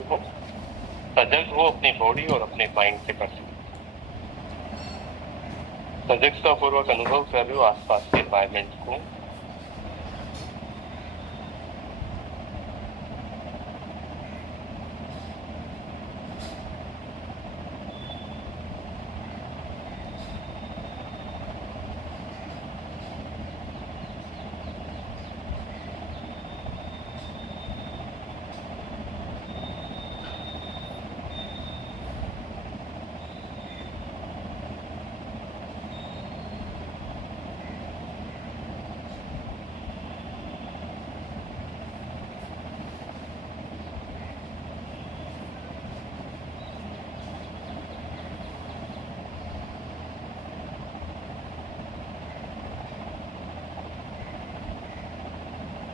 हो, सजग हो अपनी बॉडी और अपने माइंड के प्रति। सजगता पूर्वक अनुभव कर रहे हो आसपास के एनवायरमेंट को।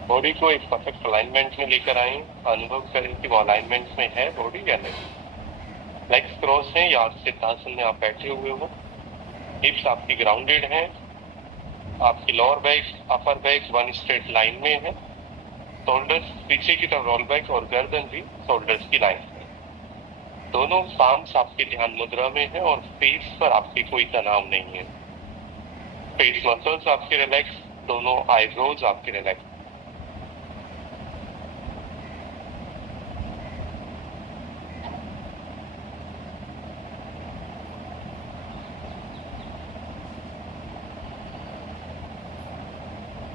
बॉडी को एक परफेक्ट अलाइनमेंट में लेकर आए। अनुभव करें कि वो अलाइनमेंट में है बॉडी या नहीं। लेग्स क्रॉस हैं या सिद्धासन में आप बैठे हुए हो। हिप्स आपकी ग्राउंडेड हैं। आपकी lower back upper back one straight line में है। शोल्डर्स पीछे की तरफ रोल बैक और गर्दन भी शोल्डर्स की लाइन में। दोनों पाम्स आपके ध्यान मुद्रा में है और फेस पर आपके कोई तनाव नहीं है। फेस मसल्स आपके रिलैक्स, दोनों आईब्रोज आपके रिलैक्स।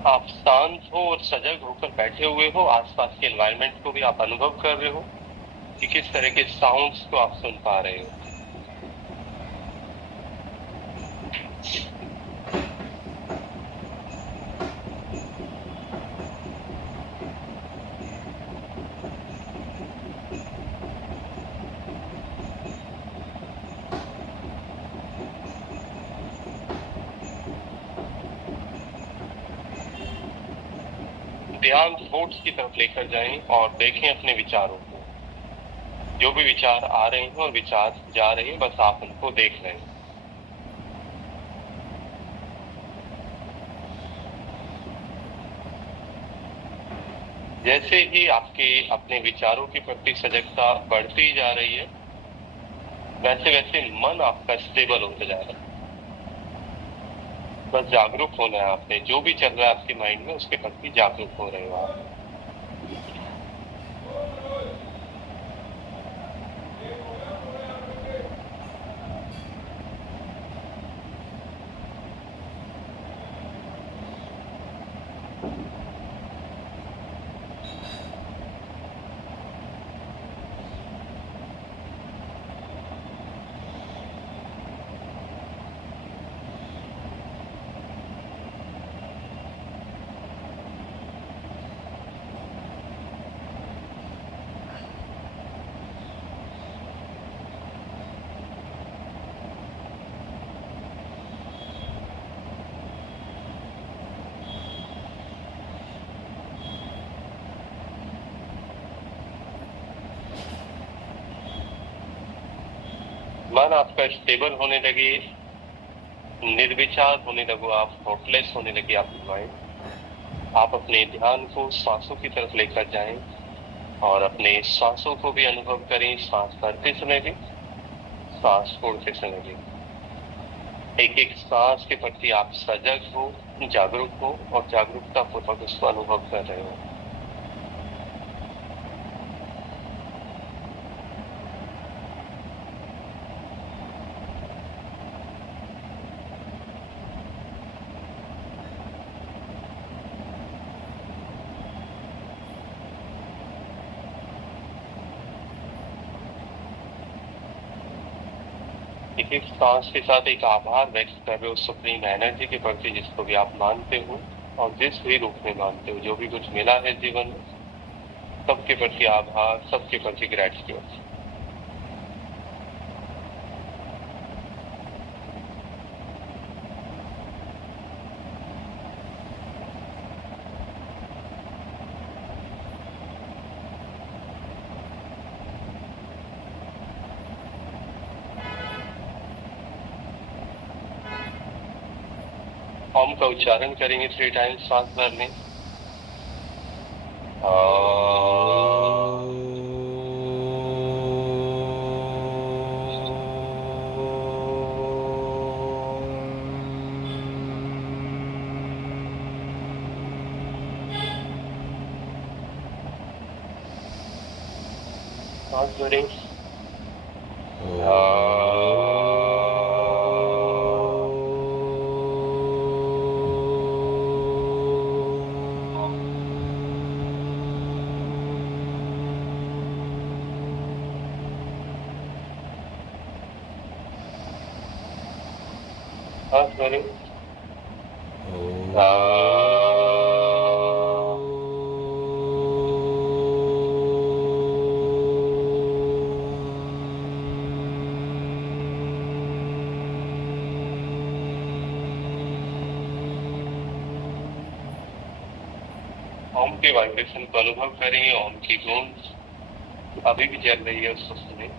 आप शांत हो और सजग होकर बैठे हुए हो। आसपास के एनवायरनमेंट को भी आप अनुभव कर रहे हो कि किस तरह के साउंड्स को आप सुन पा रहे हो। ध्यान थॉट्स की तरफ लेकर जाएं और देखें अपने विचारों को। जो भी विचार आ रहे हैं और विचार जा रहे हैं, बस आप उनको देख रहे हैं। जैसे ही आपके अपने विचारों के प्रति सजगता बढ़ती जा रही है, वैसे वैसे मन आपका स्टेबल होता जा रहा है। बस जागरूक होना है आपने। जो भी चल रहा है आपके माइंड में, उसके प्रति जागरूक हो रहे हो आप। मन आपका स्टेबल होने लगे, निर्विचार होने लगो आप, थॉटलेस होने लगे आपकी माइंड। आप अपने ध्यान को सांसों की तरफ लेकर जाएं और अपने सांसों को भी अनुभव करें। सांस भरते समय भी, सांस छोड़ते समय भी। एक एक सांस के प्रति आप सजग हो, जागरूक हो और जागरूकता पूर्वक उसको अनुभव कर रहे हो। एक एक सांस के साथ एक आभार व्यक्त कर रहे हो सुप्रीम एनर्जी के प्रति, जिसको भी आप मानते हो और जिस भी रूप में मानते हो। जो भी कुछ मिला है जीवन में, सबके प्रति आभार, सबके प्रति ग्रेटिट्यूड। ओम का उच्चारण करेंगे 3 टाइम्स सांस भरने। सांस भरें। सांस भरें। ओम के वाइब्रेशन को अनुभव करें। ओम की गूंज अभी भी चल रही है, उसको सुने।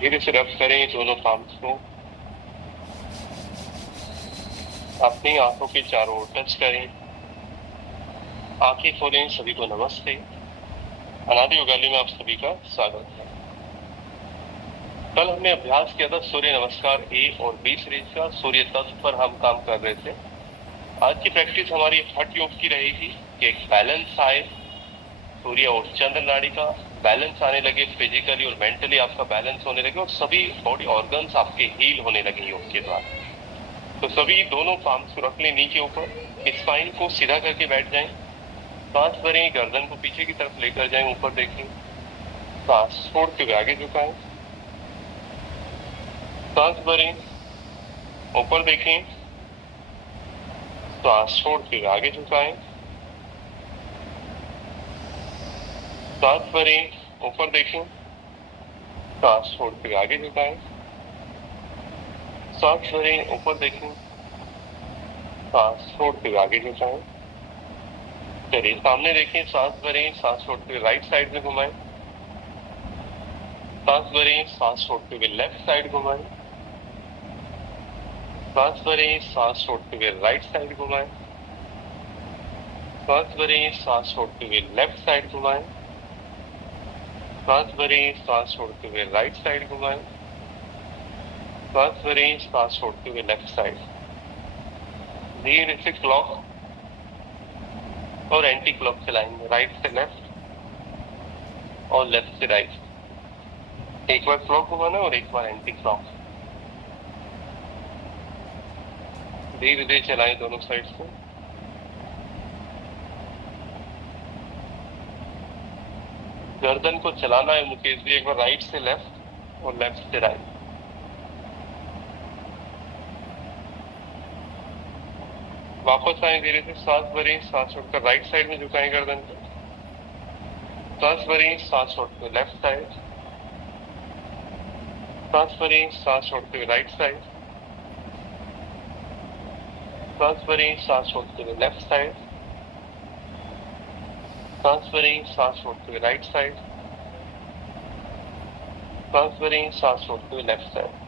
धीरे से रब करें दोनों पाम्स को। अपनी आंखों के चारों ओर टच करें। आंखें खोलें। सभी को नमस्ते। अनादि योगाली में आप सभी का स्वागत है। कल हमने अभ्यास किया था सूर्य नमस्कार ए और बी सीरीज का। सूर्य तत्व पर हम काम कर रहे थे। आज की प्रैक्टिस हमारी हठ योग की रहेगी कि एक बैलेंस आए। सूर्य और चंद्र नाड़ी का बैलेंस आने लगे, फिजिकली और मेंटली आपका बैलेंस होने लगे और सभी बॉडी ऑर्गन्स आपके हील होने लगे योग के द्वारा। तो सभी दोनों पाम्स को रख लें नीचे ऊपर। स्पाइन को सीधा करके बैठ जाएं। सांस भरें। गर्दन को पीछे की तरफ लेकर जाएं। ऊपर देखें। सांस छोड़ते हुए आगे झुकाएं। सांस भरें। ऊपर देखें। सांस छोड़ते हुए आगे झुकाएं। सांस भरें। ऊपर देखें। सांस छोड़ते हुए आगे झुकाएं। सांस भरें। ऊपर देखें। सांस छोड़ते हुए आगे झुकाएं। चलिए सामने देखें। सांस भरें। सांस छोड़ते हुए राइट साइड में घुमाएं। सांस भरें। सांस छोड़ते हुए लेफ्ट साइड घुमाएं। सांस भरें। सांस छोड़ते हुए राइट साइड घुमाएं। सांस भरें। सांस छोड़ते हुए लेफ्ट साइड घुमाएं। सांस भरें। सांस छोड़ते हुए राइट साइड घुमाएं। सांस भरें। सांस छोड़ते हुए लेफ्ट साइड। धीरे से क्लॉक और एंटी क्लॉक चलाएंगे। राइट से लेफ्ट और लेफ्ट से राइट। एक बार क्लॉक घुमाना और एक बार एंटी क्लॉक। धीरे धीरे चलाएं दोनों साइड से। गर्दन को चलाना है मुकेश जी। एक बार राइट से लेफ्ट और लेफ्ट से राइट। वापस आए धीरे से। सांस भरें। सांस छोड़कर राइट साइड में झुकाएं गर्दन को। सांस भरें। सांस छोड़ते हुए लेफ्ट साइड। सांस भरें। सांस छोड़ते हुए राइट साइड। सांस भरें। सांस छोड़ते हुए लेफ्ट साइड। सांस भरें। सांस छोड़ते हुए राइट साइड। सांस भरें। सांस छोड़ते हुए लेफ्ट साइड।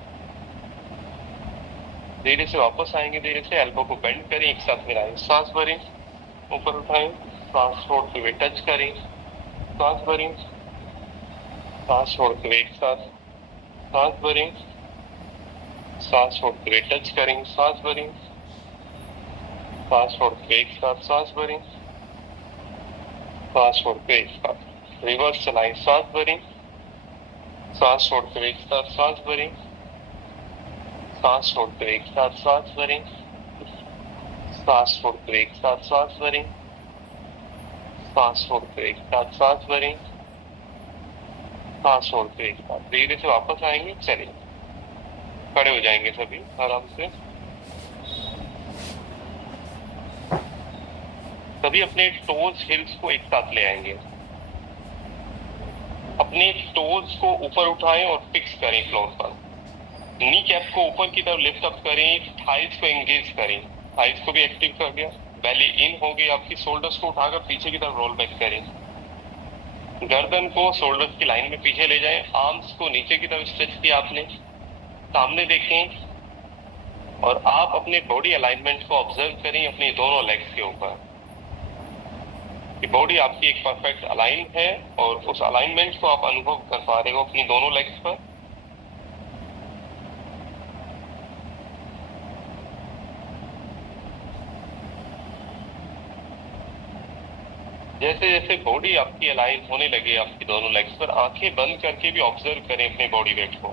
धीरे से वापस आएंगे। धीरे से एल्बो को बेंड करें। एक साथ मिलाएं। सांस भरें। ऊपर उठाएं। सांस छोड़ते हुए टच करें। सांस भरें। सांस छोड़ते हुए एक साथ। सांस भरें। सांस छोड़ते हुए टच करें। सांस भरें। सांस छोड़ते हुए एक साथ। सांस भरें। सांस छोड़ते हुए एक साथ। रिवर्स चलाएं। सांस भरें। सांस छोड़ते हुए एक साथ। सांस भरें। सांस छोड़ते हुए एक साथ। सांस भरें। सांस छोड़ते हुए एक साथ। सांस भरें। सांस छोड़ते हुए एक साथ। सांस भरें। सांस छोड़ते हुए एक साथ। धीरे से वापस आएंगे। चलिए खड़े हो जाएंगे सभी आराम से। सभी अपने टोज हिल्स को एक साथ ले आएंगे। अपने टोज को ऊपर उठाएं और फिक्स करें फ्लोर पर। नी कैप को ऊपर की तरफ लिफ्ट अप करें। थाइज को एंगेज करें। थाइज को भी एक्टिव कर दिया। बेली इन हो गई आपकी। शोल्डर्स को उठाकर पीछे की तरफ रोल बैक करें। गर्दन को शोल्डर्स की लाइन में पीछे ले जाएं। आर्म्स को नीचे की तरफ स्ट्रेच किया आपने। सामने देखें। और आप अपने बॉडी अलाइनमेंट को ऑब्जर्व करें अपनी दोनों लेग्स के ऊपर कि बॉडी आपकी एक परफेक्ट अलाइन है और उस अलाइनमेंट को आप अनुभव कर पा रहे हो अपनी दोनों लेग्स पर। जैसे जैसे बॉडी आपकी अलाइन होने लगे आपकी दोनों लेग्स पर, आंखें बंद करके भी ऑब्जर्व करें अपने बॉडी वेट को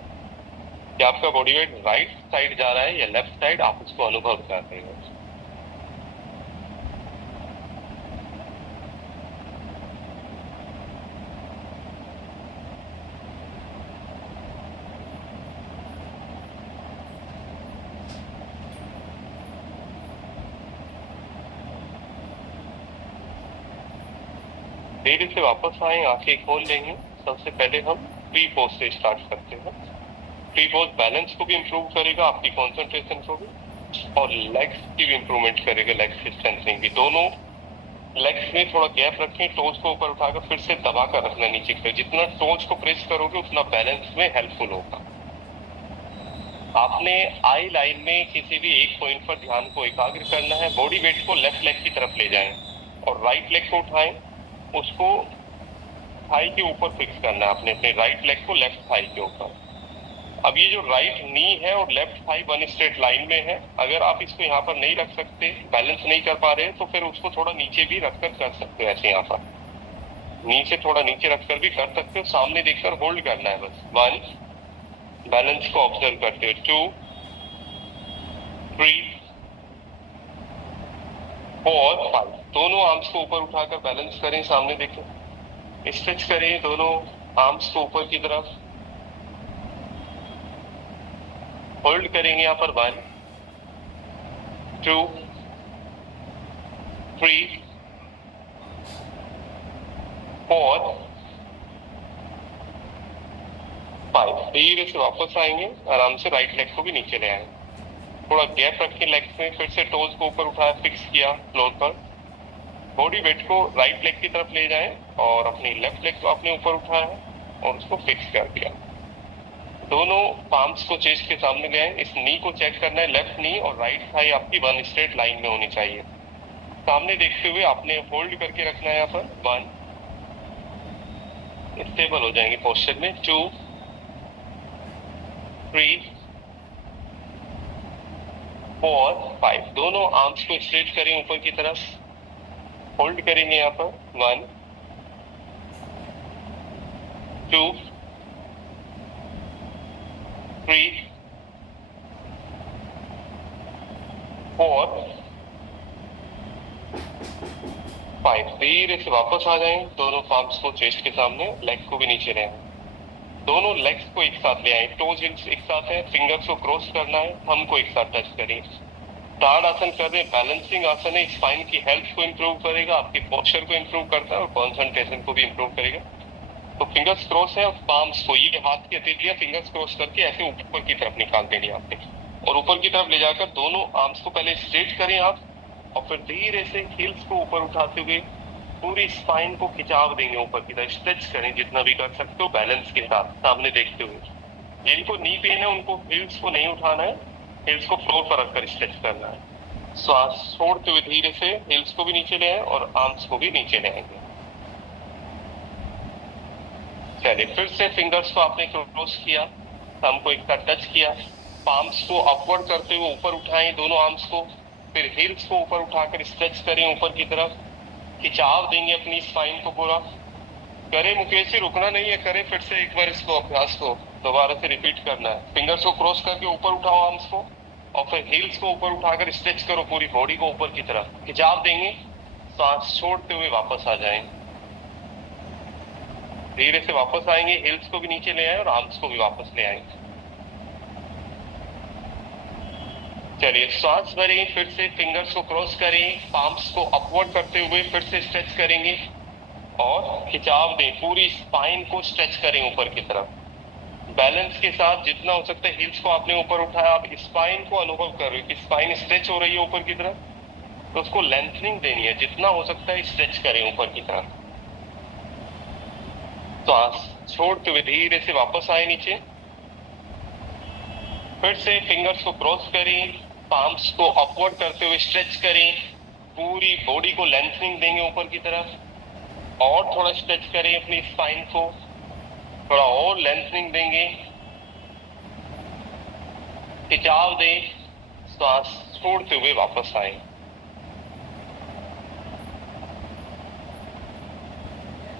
कि आपका बॉडी वेट राइट साइड जा रहा है या लेफ्ट साइड, आप उसको अनुभव कर रहे हो। धीरे से वापस आए, आंखें खोल लेंगे। सबसे पहले हम फ्री पोज से स्टार्ट करते हैं। फ्री पोज बैलेंस को भी इंप्रूव करेगा, आपकी कंसंट्रेशन को भी, और लेग्स की भी इंप्रूवमेंट करेगा, लेग्स की स्ट्रेंथनिंग भी। दोनों लेग्स में थोड़ा गैप रखें, टोज को ऊपर उठाकर फिर से दबाकर रखना नीचे की तरफ। जितना टोज को प्रेस करोगे उतना बैलेंस में हेल्पफुल होगा। आपने आई लाइन में किसी भी एक पॉइंट पर ध्यान को एकाग्र करना है। बॉडी वेट को लेफ्ट लेग की तरफ ले जाएं और राइट लेग को उठाएं, उसको थाई के ऊपर फिक्स करना है। अपने राइट लेग को लेफ्ट थाई के ऊपर। अब ये जो राइट नी है और left thigh one straight line में है। अगर आप इसको यहाँ पर नहीं रख सकते, बैलेंस नहीं कर पा रहे, तो फिर उसको थोड़ा नीचे भी रखकर कर सकते हो। ऐसे यहाँ पर नीचे थोड़ा नीचे रखकर भी कर सकते हो। सामने देखकर होल्ड करना है बस। 1, बैलेंस को ऑब्जर्व करते हो। 2, 3, 4, 5। दोनों आर्म्स को ऊपर उठाकर बैलेंस करें, सामने देखें, स्ट्रेच करें दोनों आर्म्स को ऊपर की तरफ। होल्ड करेंगे यहाँ पर। 1, 2, 3, 4, 5। धीरे से वापस आएंगे, आराम से राइट लेग को भी नीचे ले आए। थोड़ा गैप रखें लेग्स में, फिर से टोज को ऊपर उठाया, फिक्स किया फ्लोर पर। बॉडी वेट को राइट लेग की तरफ ले जाएं और अपनी लेफ्ट लेग को अपने ऊपर उठाया और उसको फिक्स कर दिया। दोनों पाम्स को चेस्ट के सामने ले आए। इस नी को चेक करना है, लेफ्ट नी और राइट थाई आपकी वन स्ट्रेट लाइन में होनी चाहिए। सामने देखते हुए आपने होल्ड करके रखना है यहाँ पर। 1, स्टेबल हो जाएंगे पोस्चर में। 2, 3, 4, 5। दोनों आर्म्स को स्ट्रेट करें ऊपर की तरफ। होल्ड करेंगे यहाँ पर। 1, 2, 3, 4, 5। धीरे से वापस आ जाएं, दोनों पाम्स को चेस्ट के सामने, लेग को भी नीचे ले आए। दोनों लेग्स को एक साथ ले आए, टोज एक साथ है, फिंगर्स को क्रॉस करना है, थंब को एक साथ टच करें। ताड़ आसन कर रहे हैं, बैलेंसिंग आसन है। स्पाइन की हेल्थ को इंप्रूव करेगा, आपके पोस्चर को इंप्रूव करता है और कॉन्सेंट्रेशन को भी इंप्रूव करेगा। तो फिंगर्स क्रॉस है और पाम्स को, ये हाथ की हथेलियां फिंगर्स क्रॉस करके ऐसे ऊपर की तरफ निकाल देनी है आपने, और ऊपर की तरफ ले जाकर दोनों आर्म्स को पहले स्ट्रेट करें आप, और फिर धीरे से हील्स को ऊपर उठाते हुए पूरी स्पाइन को खिंचाव देंगे ऊपर की तरफ। स्ट्रेच करें जितना भी कर सकते हो बैलेंस के साथ, सामने देखते हुए। जिनको नी पेन है उनको हील्स को नहीं उठाना है, हील्स को फ्लोर पर रखकर स्ट्रेच करना है। श्वास छोड़ते हुए धीरे से हील्स को भी नीचे ले आए और आर्म्स को भी नीचे ले आएंगे। चलिए, फिर से फिंगर्स को आपने क्रॉस किया, थंब को एक साथ टच किया, पाम्स को अपवर्ड करते हुए ऊपर उठाएं दोनों आर्म्स को, फिर हील्स को ऊपर उठाकर स्ट्रेच करें ऊपर की तरफ, खिंचाव देंगे अपनी स्पाइन को पूरा। करें मुकेश जी, रुकना नहीं है, करें फिर से एक बार इसको, अभ्यास को दोबारा से रिपीट करना है। फिंगर्स को क्रॉस करके ऊपर उठाओ आर्म्स को, और फिर हील्स को ऊपर उठाकर स्ट्रेच करो पूरी बॉडी को ऊपर की तरफ, खिंचाव देंगे। सांस छोड़ते हुए वापस आ जाएं, धीरे से वापस आएंगे, हील्स को भी नीचे ले आए और आर्म्स को भी वापस ले आएंगे। चलिए, सांस भरें, फिर से फिंगर्स को क्रॉस करें, पाम्स को अपवर्ड करते हुए फिर से स्ट्रेच करेंगे और खिंचाव दें, पूरी स्पाइन को स्ट्रेच करें ऊपर की तरफ। बैलेंस के साथ जितना हो सकता है हील्स को आपने ऊपर उठाया, आप स्पाइन को अनुभव कर रहे हो कि स्पाइन स्ट्रेच हो रही है ऊपर की तरफ, तो उसको लेंथनिंग देनी है, जितना हो सकता है स्ट्रेच करें ऊपर की तरफ। सांस छोड़ते हुए धीरे से वापस आए नीचे, फिर से फिंगर्स को क्रॉस करें, पाम्स को अपवर्ड करते हुए स्ट्रेच करें, पूरी बॉडी को लेंथनिंग देंगे ऊपर की तरफ, और थोड़ा स्ट्रेच करें अपनी स्पाइन को, थोड़ा और लेंथनिंग देंगे, खिंचाव दें, श्वास छोड़ते हुए वापस आए।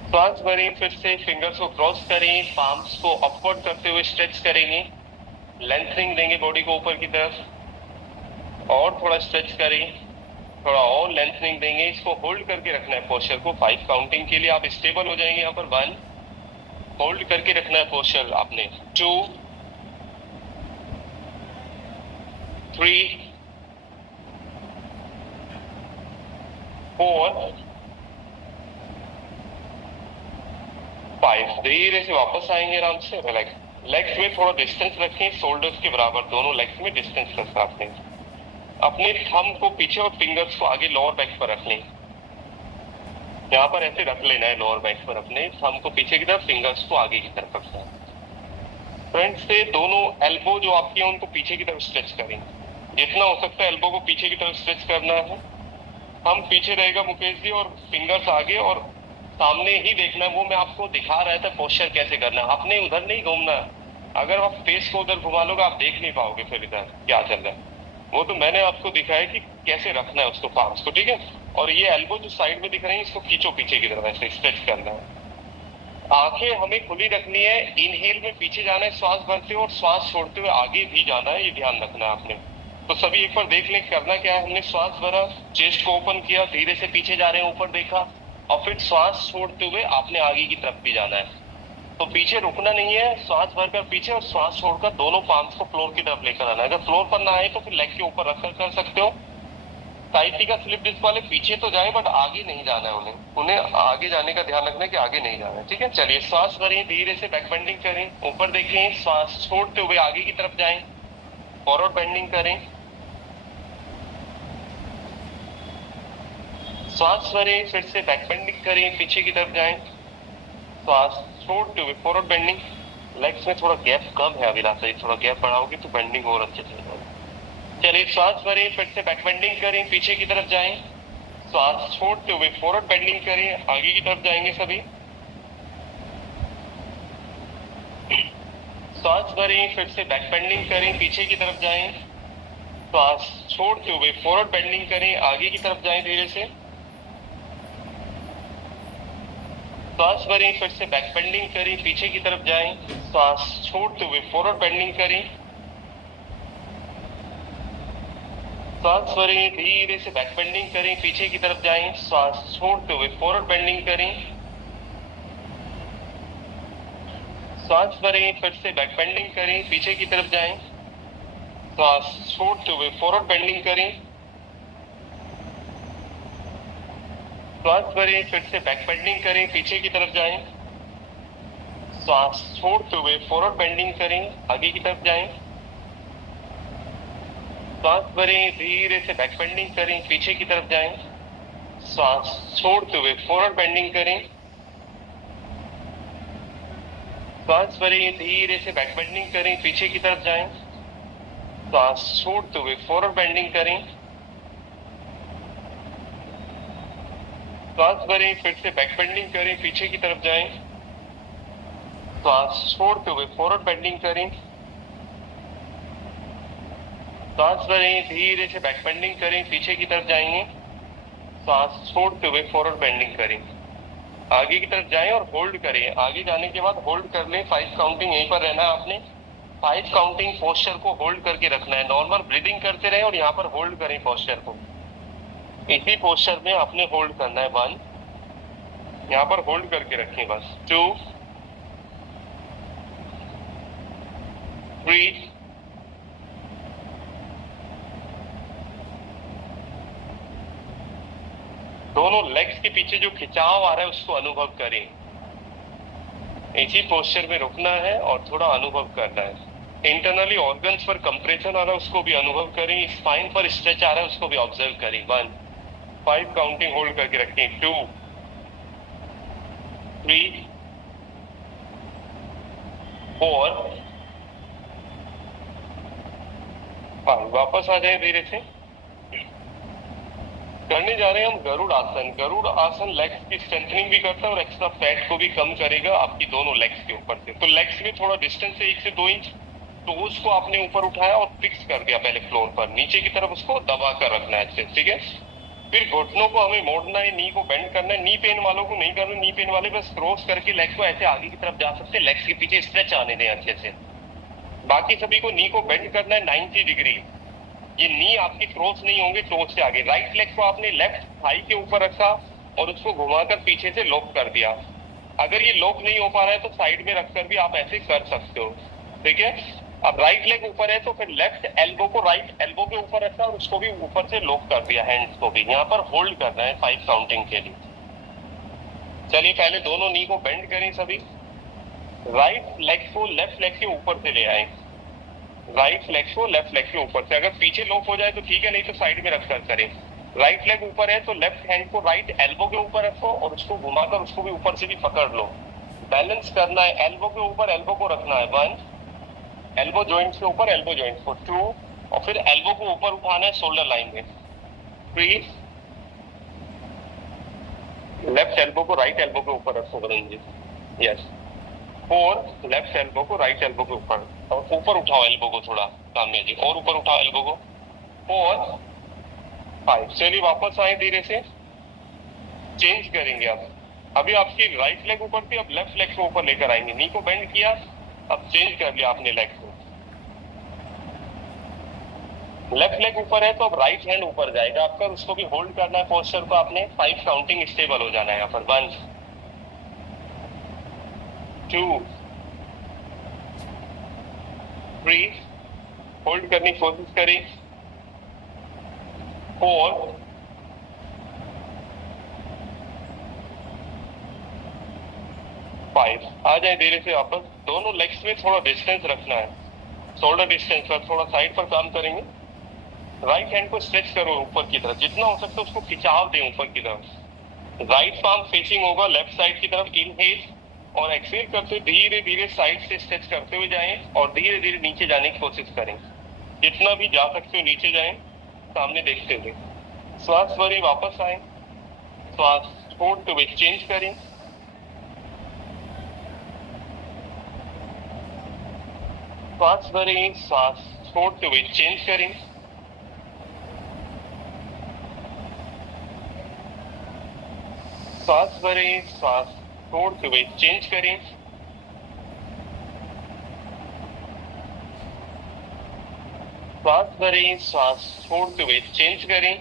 श्वास भरें, फिर से फिंगर्स को क्रॉस करें, पाम्स को अपवर्ड करते हुए स्ट्रेच करेंगे, लेंथनिंग देंगे बॉडी को ऊपर की तरफ, और थोड़ा स्ट्रेच करें, थोड़ा और लेंथनिंग देंगे। इसको होल्ड करके रखना है पोस्चर को 5 काउंटिंग के लिए। आप स्टेबल हो जाएंगे यहाँ पर। 1, होल्ड करके रखना है पोस्चर आपने। 2, 3, 4, 5। धीरे से वापस आएंगे आराम से। रिलैक्स। लेग्स में थोड़ा डिस्टेंस रखें, शोल्डर्स के बराबर दोनों लेग्स में डिस्टेंस रखना आपने। अपने थंब को पीछे और फिंगर्स को आगे लोअर बैक पर रख लें। यहाँ पर ऐसे रख लेना है लोअर बैक पर, अपने थंब को पीछे की तरफ, फिंगर्स को आगे की तरफ रखना है। फ्रंट से दोनों एल्बो जो आपकी है उनको पीछे की तरफ स्ट्रेच करें। जितना हो सकता है एल्बो को पीछे की तरफ स्ट्रेच करना है। हम पीछे रहेगा मुकेश जी, और फिंगर्स आगे और सामने ही देखना है। वो मैं आपको दिखा रहा था पोस्चर कैसे करना है, आपने उधर नहीं घूमना। अगर आप फेस को उधर घुमा लोगे आप देख नहीं पाओगे फिर इधर क्या चल रहा है। वो तो मैंने आपको दिखाया कि कैसे रखना है उसको, पाम्स को, ठीक है। और ये एल्बो जो साइड में दिख रही है इसको खींचो पीछे की तरफ, ऐसे स्ट्रेच करना है। आंखें हमें खुली रखनी है। इनहेल में पीछे जाना है श्वास भरते हुए, और श्वास छोड़ते हुए आगे भी जाना है, ये ध्यान रखना है आपने। तो सभी एक बार देख लें करना क्या है। हमने श्वास भरा, चेस्ट को ओपन किया, धीरे से पीछे जा रहे हैं, ऊपर देखा, और फिर श्वास छोड़ते हुए आपने आगे की तरफ भी जाना है। तो पीछे रुकना नहीं है, श्वास भरकर पीछे और श्वास छोड़कर दोनों पाम्स को फ्लोर की तरफ लेकर आना है। अगर फ्लोर पर ना आए तो फिर लेग के ऊपर रखकर कर सकते हो। साइड का स्लिप डिस्क वाले पीछे तो जाए बट आगे नहीं जाना है उन्हें आगे जाने का ध्यान रखना है कि आगे नहीं जाना है, ठीक है। चलिए श्वास भरें, धीरे से बैक बेंडिंग करें, ऊपर देखें, श्वास छोड़ते हुए आगे की तरफ जाएं, फॉरवर्ड बेंडिंग करें। श्वास भरें, फिर से बैक बेंडिंग करें, पीछे की तरफ जाएं, श्वास छोड़ते हुए फॉरवर्ड बेंडिंग। लेग्स में थोड़ा गैप कम है अभिलाषा जी, थोड़ा गैप बढ़ाओगे तो बेंडिंग और अच्छे से होगा। चलिए श्वास भरें, फिर से बैक बेंडिंग करें, पीछे की तरफ जाएं, श्वास छोड़ते हुए फॉरवर्ड बेंडिंग करें, आगे की तरफ जाएंगे सभी। श्वास भरें, फिर से बैक बेंडिंग करें, पीछे की तरफ जाएं, श्वास छोड़ते हुए फॉरवर्ड बेंडिंग करें, आगे की तरफ जाएं धीरे से। श्वास भरें, फिर से बैक बेंडिंग करें, पीछे की तरफ जाएं, श्वास छोड़ते हुए फॉरवर्ड बेंडिंग करें। श्वास भरें, धीरे से बैक बेंडिंग करें, पीछे की तरफ जाएं, श्वास छोड़ते हुए फॉरवर्ड बेंडिंग करें। श्वास भरें, फिर से बैक बेंडिंग करें, पीछे की तरफ जाएं, श्वास छोड़ते हुए फॉरवर्ड बेंडिंग करें। श्वास भरें, फिर से बैक बेंडिंग करें, पीछे की तरफ जाएं, श्वास छोड़ते हुए फॉरवर्ड बेंडिंग करें, आगे की तरफ जाएं। श्वास भरें, धीरे से बैक बेंडिंग करें, पीछे की तरफ जाएं, श्वास छोड़ते हुए फॉरवर्ड बेंडिंग करें। श्वास भरें, धीरे से बैक बेंडिंग करें, पीछे की तरफ जाएं, श्वास छोड़ते हुए फॉरवर्ड बेंडिंग करें। श्वास भरें, फिर से बैक बेंडिंग करें, पीछे की तरफ जाएं, श्वास छोड़ते हुए फॉरवर्ड बेंडिंग करें। श्वास भरें, धीरे से बैक बेंडिंग करें, पीछे की तरफ जाएंगे, श्वास छोड़ते हुए फॉरवर्ड बेंडिंग करें, आगे की तरफ जाएं और होल्ड करें। आगे जाने के बाद होल्ड कर लें। 5 काउंटिंग यहीं पर रहना है आपने। 5 काउंटिंग पोस्चर को होल्ड करके रखना है। नॉर्मल ब्रीदिंग करते रहे और यहाँ पर होल्ड करें पोस्चर को। इसी पोस्चर में आपने होल्ड करना है। 1, यहाँ पर होल्ड करके रखें बस। 2, 3, 2 लेग्स के पीछे जो खिंचाव आ रहा है उसको अनुभव करें। इसी पोस्चर में रुकना है और थोड़ा अनुभव करना है। इंटरनली ऑर्गन्स पर कंप्रेशन आ रहा है उसको भी अनुभव करें। स्पाइन पर स्ट्रेच आ रहा है उसको भी ऑब्जर्व करें। 1, 5 काउंटिंग होल्ड करके रखें। 2, 3, 4, हाँ, वापस आ जाए धीरे से। करने जा रहे हैं हम गरुड़ आसन। गरुड़ आसन लेग्स की स्ट्रेंथनिंग भी करता है और एक्स्ट्रा फैट को भी कम करेगा आपकी दोनों लेग्स के ऊपर से। तो लेग्स में थोड़ा डिस्टेंस है 1 से 2 इंच, तो उसको आपने ऊपर उठाया और फिक्स कर दिया पहले फ्लोर पर, नीचे की तरफ उसको दबा कर रखना है अच्छे, ठीक है। फिर घुटनों को हमें मोड़ना है, नी को बेंड करना है। नी पेन वालों को नहीं करना, नी पेन वाले बस क्रॉस करके लेग को ऐसे आगे की तरफ जा सकते हैं, लेग्स के पीछे स्ट्रेच आने दें अच्छे से। बाकी सभी को नी को बेंड करना है 90 डिग्री। ये नी आपकी क्रॉस नहीं होंगे टो से आगे। राइट लेग को आपने लेफ्ट थाई के ऊपर रखा और उसको घुमाकर पीछे से लॉक कर दिया। अगर ये लॉक नहीं हो पा रहा है तो साइड में रखकर भी आप ऐसे कर सकते हो, ठीक है। अब राइट लेग ऊपर है तो फिर लेफ्ट एल्बो को राइट एल्बो के ऊपर रखा और उसको भी ऊपर से लॉक कर दिया, हैंड्स को भी यहाँ पर होल्ड करना है 5 काउंटिंग के लिए। चलिए पहले दोनों नी को बेंड करें सभी। राइट लेग को लेफ्ट लेग के ऊपर से ले आए, राइट लेग को लेफ्ट लेग के ऊपर से। अगर पीछे लॉक हो जाए तो ठीक है, नहीं तो साइड में रखकर करें। राइट लेग ऊपर है तो लेफ्ट हैंड को राइट एल्बो के ऊपर रखो और उसको घुमाकर उसको भी ऊपर से भी पकड़ लो। बैलेंस करना है, एल्बो के ऊपर एल्बो को रखना है 1, एल्बो जॉइंट के ऊपर एल्बो जॉइंट को 2, और फिर एल्बो को ऊपर उठाना है शोल्डर लाइन में 3। लेफ्ट एल्बो को राइट एल्बो के ऊपर रखो Varun ji, yes. 4, left elbow को राइट एल्बो के ऊपर, और ऊपर उठाओ एल्बो को थोड़ा, काम्या जी और ऊपर उठाओ एल्बो को। 4, 5। चलिए वापस आए धीरे से, चेंज करेंगे अब। अभी आपकी राइट लेग ऊपर थी, अब लेफ्ट लेग को ऊपर लेकर आएंगे। नी को बेंड किया, अब चेंज कर लिया आपने लेग को। लेफ्ट लेग ऊपर है तो अब राइट हैंड ऊपर जाएगा आपका, उसको भी होल्ड करना है पोस्चर को आपने। 5 काउंटिंग स्टेबल हो जाना है यहाँ पर। 1, 2, 3, होल्ड करने की कोशिश करें। 4, 5। आ जाए धीरे से वापस। दोनों लेग्स में थोड़ा डिस्टेंस रखना है, शोल्डर डिस्टेंस पर थोड़ा साइड पर काम करेंगे। राइट हैंड को स्ट्रेच करो ऊपर की तरफ, जितना हो सकता है उसको खिंचाव दें ऊपर की तरफ। राइट पाम फेसिंग होगा लेफ्ट साइड की तरफ। इनहेल और एक्सहेल करते हुए धीरे धीरे साइड से स्ट्रेच करते हुए जाएं और धीरे धीरे नीचे जाने की कोशिश करें। जितना भी जा सकते हो नीचे जाएं, सामने देखते हुए। श्वास भरें, वापस आए, श्वास छोड़ते हुए चेंज करें। श्वास भरें, श्वास छोड़ते हुए चेंज करें। श्वास भरें, श्वास छोड़ते हुए चेंज करें। श्वास भरें, श्वास छोड़ते हुए चेंज करें।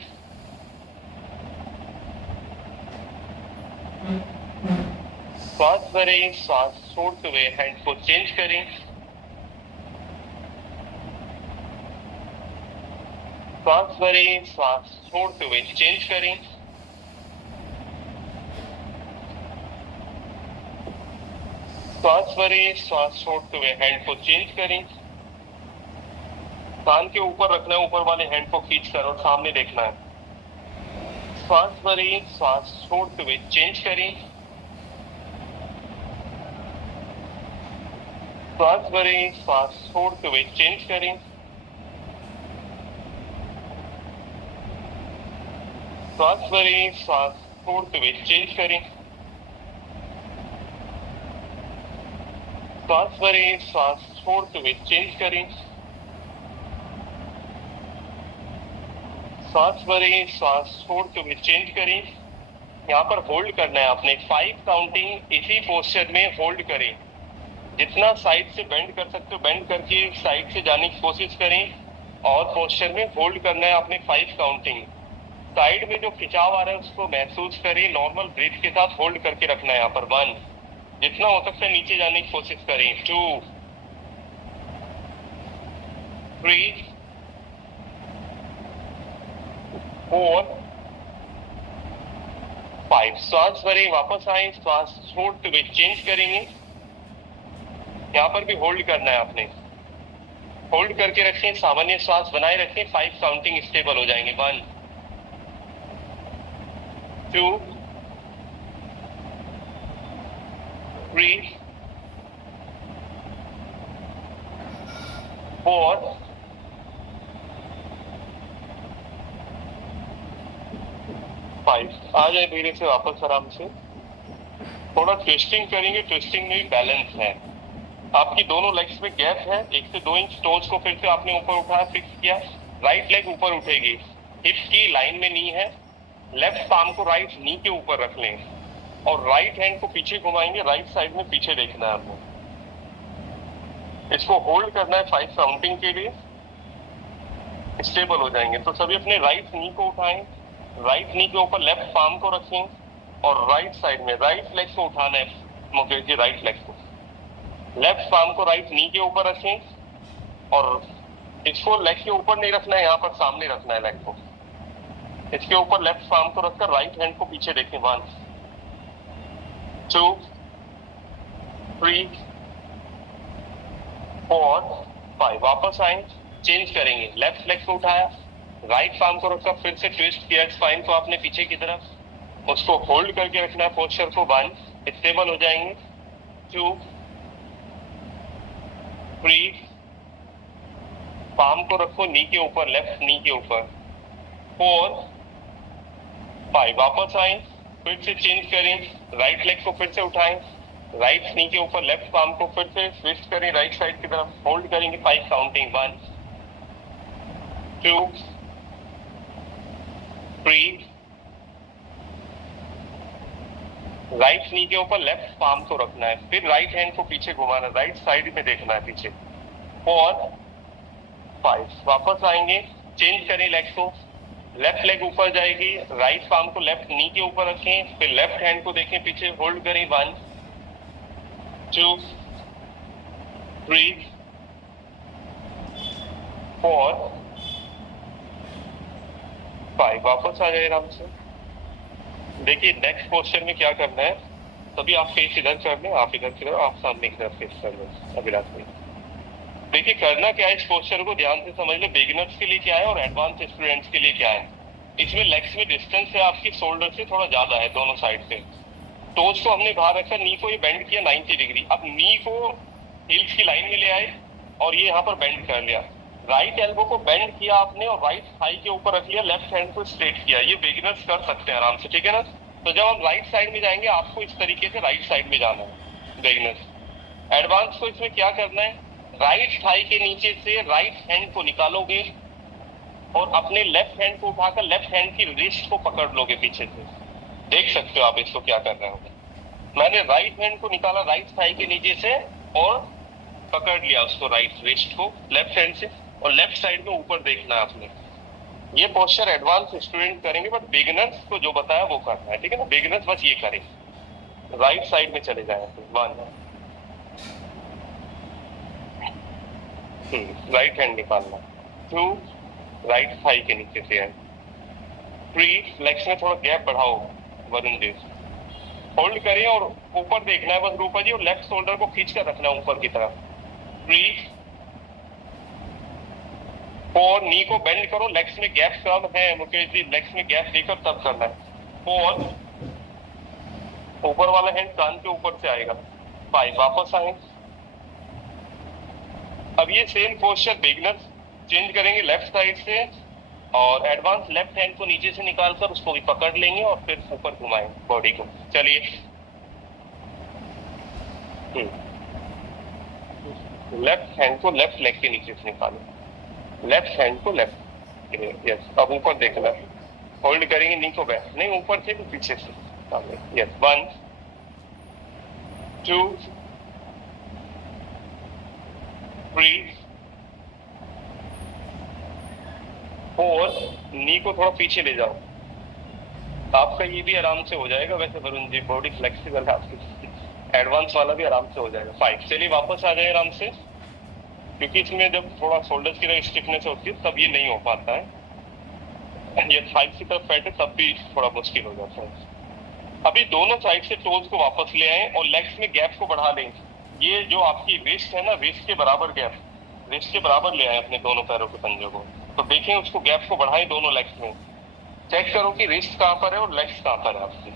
श्वास भरें, श्वास छोड़ते हुए हैंड को चेंज करें। श्वास भरें, श्वास छोड़ते हुए चेंज करें। श्वास भरें, श्वास छोड़ते हुए हैंड को चेंज करें। कान के ऊपर रखना है, ऊपर वाले हैंड को खींचकर और सामने देखना है। श्वास भरें, श्वास छोड़ते हुए चेंज करें। श्वास भरें, श्वास छोड़ते हुए चेंज करें। श्वास भरें, श्वास छोड़ते हुए चेंज करें। श्वास भरें, श्वास छोड़ते हुए चेंज करें। श्वास भरें, श्वास छोड़ते हुए चेंज करें। यहाँ पर होल्ड करना है आपने 5 काउंटिंग, इसी पोस्चर में होल्ड करें। जितना साइड से बेंड कर सकते हो बेंड करके साइड से जाने की कोशिश करें और पोस्चर में होल्ड करना है आपने 5 काउंटिंग। साइड में जो खिंचाव आ रहा है उसको महसूस करें, नॉर्मल ब्रीथ के साथ होल्ड करके रखना है यहाँ पर। 1, जितना हो सकता है नीचे जाने की कोशिश करें। 2, 3, 4, 5। श्वास भरें, वापस आए, श्वास छोड़ते हुए चेंज करेंगे। यहाँ पर भी होल्ड करना है आपने, होल्ड करके रखें, सामान्य श्वास बनाए रखें। 5 काउंटिंग स्टेबल हो जाएंगे। 1, 2, 3, 4, 5 आ जाए धीरे से वापस आराम से। थोड़ा ट्विस्टिंग करेंगे, ट्विस्टिंग में भी बैलेंस है। आपकी दोनों लेग्स में गैप है 1 से 2 इंच। टोज को फिर से आपने ऊपर उठाया, फिक्स किया, राइट लेग ऊपर उठेगी, हिप्स की लाइन में नी है। लेफ्ट पाम को राइट नी के ऊपर रख लें और राइट हैंड को पीछे घुमाएंगे, राइट साइड में पीछे देखना है आपको। इसको होल्ड करना है 5 काउंटिंग के लिए, स्टेबल हो जाएंगे। तो सभी अपने राइट नी को उठाएं, राइट नी के ऊपर लेफ्ट पाम को रखें और राइट साइड में राइट लेग को उठाना है मुकेश जी, राइट लेग को। लेफ्ट पाम को राइट नी के ऊपर रखें और इसको लेग के ऊपर नहीं रखना है, यहाँ पर सामने रखना है लेग को। इसके ऊपर लेफ्ट पाम को रखकर राइट हैंड को पीछे देखें। 1 2 3 4 5। वापस आए, चेंज करेंगे, लेफ्ट लेग को उठाया, राइट पाम को रखा, फिर से ट्विस्ट किया स्पाइन को आपने पीछे की तरफ, उसको होल्ड करके रखना है पोस्चर को। 1 स्टेबल हो जाएंगे। 2 3 पाम को रखो नी के ऊपर, लेफ्ट नी के ऊपर। 4 5। वापस आए, फिर से चेंज करें, राइट लेग को फिर से उठाएं, राइट नी के ऊपर लेफ्ट पाम को फिर से ट्विस्ट करें राइट साइड की तरफ, होल्ड करेंगे 5 काउंटिंग। 1 2 3। राइट नी के ऊपर लेफ्ट पाम को रखना है, फिर राइट हैंड को पीछे घुमाना, राइट साइड में देखना है पीछे। 4 5। वापस आएंगे, चेंज करें लेग को, लेफ्ट लेग ऊपर जाएगी, राइट पाम को लेफ्ट नी के ऊपर रखें, फिर लेफ्ट हैंड को देखें पीछे, होल्ड करें। 1 2 3 4 5। वापस आ जाए आराम से। देखिए नेक्स्ट पोस्चर में क्या करना है, तभी आप फेस इधर कर लें, आप इधर की तरफ, आप सामने की तरफ फेस कर लें अभिलाष में। देखिए करना क्या है, इस पोस्चर को ध्यान से समझ ले। बिगिनर्स के लिए क्या है और एडवांस स्टूडेंट्स के लिए क्या है। इसमें लेग्स में डिस्टेंस है आपकी शोल्डर से थोड़ा ज्यादा है दोनों साइड से। टोज को हमने बाहर रखा, नी को ये बेंड किया 90 डिग्री। अब नी को हील्स की लाइन में ले आए और ये यहाँ पर बेंड कर लिया। राइट एल्बो को बेंड किया आपने और राइट थाई के ऊपर रख लिया, लेफ्ट हैंड को स्ट्रेट किया। ये बिगिनर्स कर सकते हैं आराम से, ठीक है ना। तो जब हम राइट साइड में जाएंगे आपको इस तरीके से राइट साइड में जाना है बिगिनर्स। एडवांस को इसमें क्या करना है, राइट थाई के नीचे से राइट हैंड को निकालोगे और अपने लेफ्ट हैंड को उठाकर लेफ्ट हैंड की रिस्ट को पकड़ लोगे पीछे से। देख सकते हो आप इसको क्या कर रहे हो। मैंने राइट हैंड को निकाला राइट थाई के नीचे से और पकड़ लिया उसको, राइट रिस्ट को लेफ्ट हैंड से, और लेफ्ट साइड में ऊपर देखना है आपने। ये पोस्चर एडवांस स्टूडेंट करेंगे, बट बिगिनर्स को जो बताया वो करना है, ठीक है ना। बिगिनर्स बस ये करें, राइट साइड में चले जाए। 1 राइट हैंड निकालना, 2 राइट थाई के नीचे से है, 3 लेग्स में थोड़ा गैप बढ़ाओ वरुण जी, होल्ड करें और ऊपर देखना है बस रूपा जी, और लेफ्ट शोल्डर को खींच कर रखना है ऊपर की तरफ। 3 4 नी को बेंड करो, लेग्स में गैप कम है मुकेश जी, लेग्स में गैप देकर तब करना है। 4 ऊपर वाला हैंड कान के ऊपर से आएगा। 5 वापस आए। अब ये सेम पोस्चर बिगिनर्स चेंज करेंगे लेफ्ट साइड से, और एडवांस लेफ्ट हैंड को नीचे से निकालकर उसको भी पकड़ लेंगे और फिर ऊपर घुमाएं बॉडी को। चलिए लेफ्ट हैंड को लेफ्ट लेग के नीचे से निकालो, लेफ्ट हैंड को लेफ्ट, यस। अब ऊपर देखना, होल्ड करेंगे नी को बैक, नहीं ऊपर से तो पीछे से, यस। 1 2 3 4। नी को थोड़ा पीछे ले जाओ, आपका ये भी आराम से हो जाएगा वैसे वरुण जी, बॉडी फ्लेक्सिबल है आपकी, एडवांस वाला भी आराम से हो जाएगा। 5 चलिए वापस आ जाए आराम से, क्योंकि इसमें जब थोड़ा शोल्डर्स की तरह स्टिफनेस होती है तब ये नहीं हो पाता है। ये थाइस की तरफ फैट है तब भी थोड़ा मुश्किल हो जाता है। अभी दोनों साइड से टोज को वापस ले आए और लेग्स में गैप को बढ़ा लें। ये जो आपकी रिस्ट है ना, रिस्ट के बराबर गैप, रिस्ट के बराबर ले आए अपने दोनों पैरों के पंजों को। तो देखें उसको गैप को बढ़ाएं दोनों लेग्स में, चेक करो कि रिस्ट कहाँ पर है और लेग्स कहाँ पर है आपकी।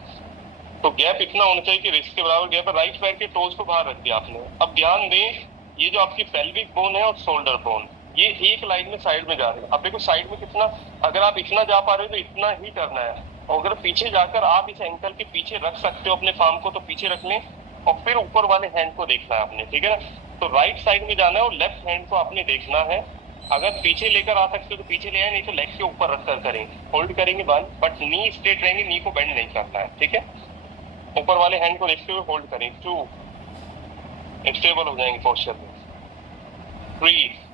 तो गैप इतना होना चाहिए कि रिस्ट के बराबर गैप है। राइट पैर के टोज को बाहर रख दिया आपने। अब ध्यान दें, ये जो आपकी पेल्विक बोन है और शोल्डर बोन, ये एक लाइन में साइड में जा रहे हैं। अब देखो साइड में कितना, अगर आप इतना जा पा रहे हो तो इतना ही करना है, और अगर पीछे जाकर आप इस एंकल के पीछे रख सकते हो अपने पाम को तो पीछे रख लें, और फिर ऊपर वाले हैंड को देखना है आपने, ठीक है ना। तो राइट साइड में जाना है और लेफ्ट हैंड को आपने देखना है। अगर पीछे लेकर आ सकते हो तो पीछे ले आए, नहीं तो लेग के ऊपर रखकर करेंगे, होल्ड करेंगे 1, बट नी स्ट्रेट रहेंगे, नी को बेंड नहीं करना है, ठीक है। ऊपर वाले हैंड को देखते हुए होल्ड करें, 2, स्टेबल हो जाएंगे पोस्चर में, 3,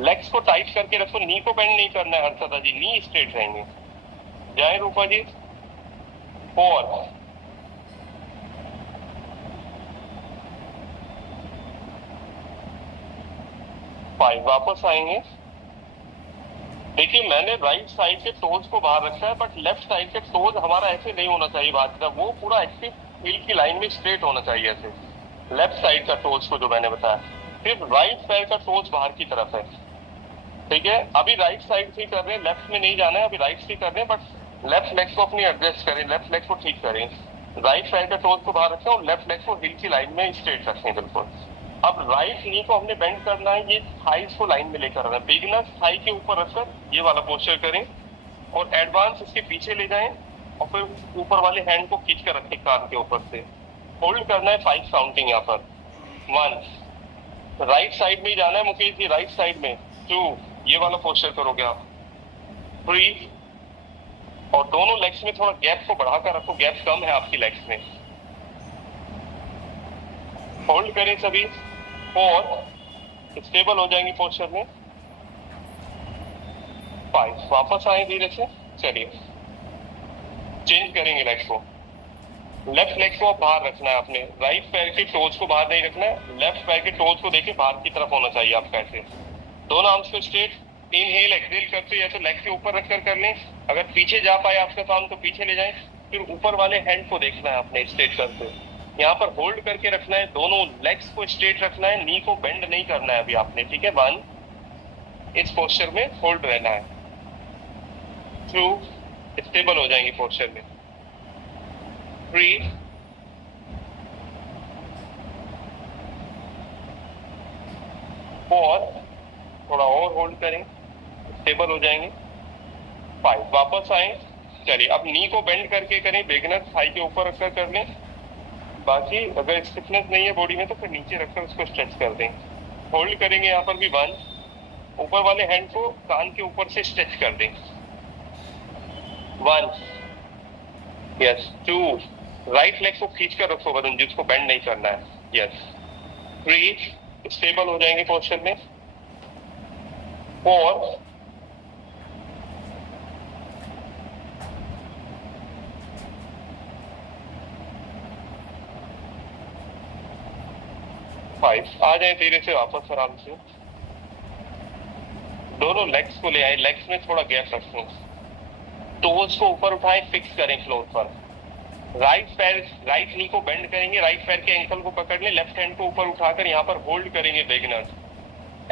लेग्स को टाइट करके रखो, नी को बेंड नहीं करना है हर्षदा जी, नी स्ट्रेट रहेंगे, जाए रूपा जी, 4, 5, वापस आएंगे। देखिए मैंने राइट साइड के टोज को बाहर रखा है, बट लेफ्ट साइड के टोज हमारा ऐसे नहीं होना चाहिए बाहर की तरफ, वो पूरा एक्टिव हील की लाइन में स्ट्रेट होना चाहिए ऐसे, लेफ्ट साइड का टोज को जो मैंने बताया। सिर्फ राइट पैर का टोज बाहर की तरफ है, ठीक है। अभी राइट साइड से कर रहे हैं, लेफ्ट में नहीं जाना है, अभी राइट से कर रहे हैं, बट लेफ्ट लेग को अपनी एडजस्ट करें, लेफ्ट लेग को ठीक करें, राइट पैर का टोज को बाहर रखें और लेफ्ट लेग को हील की लाइन में स्ट्रेट रखें बिल्कुल। अब राइट नी को हमने बेंड करना है, ये थाइस को लाइन में लेकर आना है, बिगिनर थाई के ऊपर रखकर ये वाला पोस्चर करें और एडवांस इसके पीछे ले जाएं और फिर ऊपर वाले हैंड को खींच कर रखें कान के ऊपर से, होल्ड करना है 5 काउंटिंग यहाँ पर, 1, राइट साइड में ही जाना है मुकेश जी, राइट साइड में, 2, ये वाला पोस्चर करोगे आप, 3, और दोनों लेग्स में थोड़ा गैप को बढ़ाकर रखो, गैप कम है आपकी लेग्स में, होल्ड करें सभी, 4, स्टेबल हो जाएंगे पोस्चर में, 5, वापस आए धीरे से, चलिए चेंज करेंगे लेग को, लेफ्ट लेग को बाहर रखना है आपने, राइट पैर के टोज को बाहर नहीं रखना है, लेफ्ट पैर के टोज को देखिए बाहर की तरफ होना चाहिए आपका ऐसे, दोनों आर्म्स को स्ट्रेट, इनहेल एक्सहेल करते या तो लेग के ऊपर रखकर कर लें, अगर पीछे जा पाए आपका काम तो पीछे ले जाएं, फिर ऊपर वाले हैंड को देखना है आपने स्ट्रेट करते, यहाँ पर होल्ड करके रखना है, दोनों लेग्स को स्ट्रेट रखना है, नी को बेंड नहीं करना है अभी आपने, ठीक है। 1, इस पोस्चर में होल्ड रहना है, 2, स्टेबल हो जाएंगे पोस्चर में, 3, 4, थोड़ा और होल्ड करें, स्टेबल हो जाएंगे, 5, वापस आए, चलिए अब नी को बेंड करके करें, बिगिनर थाई के ऊपर रखकर कर लें, बाकी अगर स्टिफनेस नहीं है बॉडी में तो फिर नीचे रखकर उसको स्ट्रेच कर दें, होल्ड करेंगे यहाँ पर भी 1, ऊपर वाले हैंड को कान के ऊपर से स्ट्रेच कर दें, 1, यस, 2, राइट लेग को खींच कर रखो बदन, जिसको बेंड नहीं करना है, यस, 3, स्टेबल हो जाएंगे पोस्चर में, 4, 5, आ जाए धीरे से वापस आराम से, दोनों लेग्स को ले आए, लेग्स में थोड़ा गैप रखें, टोज को ऊपर उठाएं, फिक्स करें फ्लोर पर, राइट पैर, राइट नी को बेंड करेंगे, राइट पैर के एंकल को पकड़ लें, लेफ्ट हैंड को ऊपर उठाकर यहाँ पर होल्ड करेंगे बिगिनर,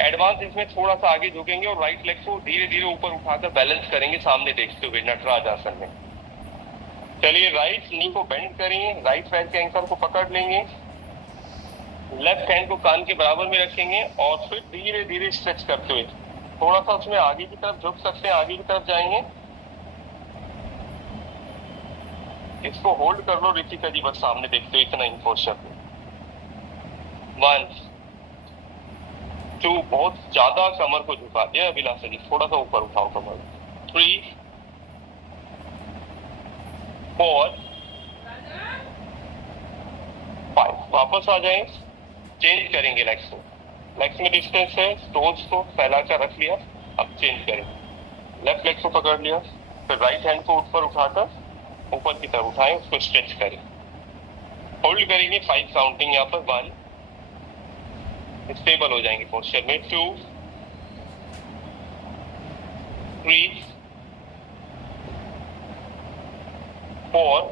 एडवांस इसमें थोड़ा सा आगे झुकेंगे और राइट लेग को धीरे धीरे ऊपर उठाकर बैलेंस करेंगे सामने देखते हुए नटराज आसन में। चलिए राइट नी को बेंड करेंगे, राइट पैर के एंकल को पकड़ लेंगे, लेफ्ट हैंड को कान के बराबर में रखेंगे और फिर धीरे धीरे स्ट्रेच करते हुए थोड़ा सा उसमें आगे की तरफ झुक सकते हैं, आगे की तरफ जाएंगे, इसको होल्ड कर लो ऋतिका जी, बस सामने देखते हो इतना इन पोस्चर में, 1, 2, बहुत ज्यादा कमर को झुका दिया अभिलाषा जी, थोड़ा सा ऊपर उठाओ कमर, 3, 4, 5, वापस आ जाए, चेंज करेंगे लेग्स को, लेग्स में डिस्टेंस है, टोज को फैला कर रख लिया, अब चेंज करें, लेफ्ट लेग को पकड़ लिया, फिर राइट हैंड को ऊपर उठाकर ऊपर की तरफ उठाएं, उसको स्ट्रेच करें, होल्ड करेंगे 5 काउंटिंग यहाँ पर, 1, स्टेबल हो जाएंगे पोस्चर में, 2, 3, 4,